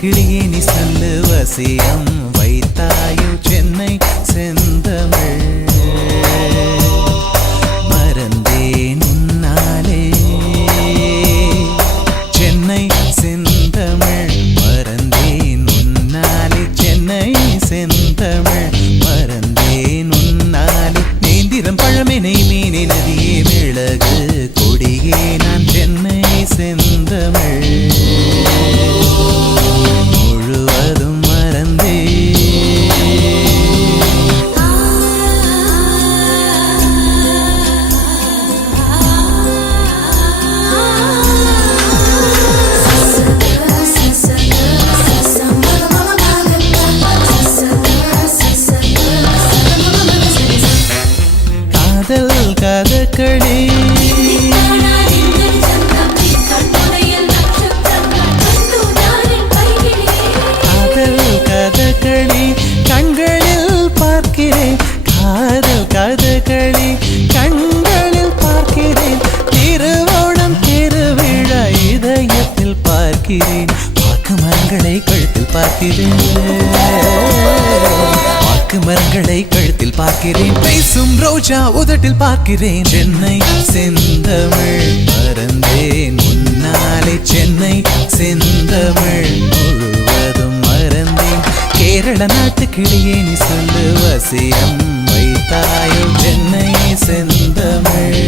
கிளியே நீ சொல்லு வசியம் வைத்தாயோ சென்னை செந்தமிழ் மறந்தேன் உன்னாலே சென்னை செந்தமிழ் மறந்தேன் உன்னாலே சென்னை செந்தமிழ் மறந்தேன் உன்னாலே நேந்திரம் பழமெனை மீனே நதியே மிளகு கொடியே நான் சென்னை செந்தமிழ் முழுவதும் மறந்தே காதல் கதகளி கண்களில் பார்க்கிறேன் காதல் கதகளி கண்களில் பார்க்கிறேன் திருவோணம் திருவிழா இதயத்தில் பார்க்கிறேன் வாக்கு மரங்களை கழுத்தில் பார்க்கிறேன் வாக்கு மரங்களை கழுத்தில் பார்க்கிறேன் பேசும் ரோஜா உதட்டில் பார்க்கிறேன் சென்னை செந்தமிழ் மறந்தேன் முன்னாலே சென்னை செந்தமிழ் முழுவதும் மறந்தேன் கேரள நாட்டு கிளியே நீ சொல்லு வசியம் வைத்தாயோ சென்னை செந்தமிழ்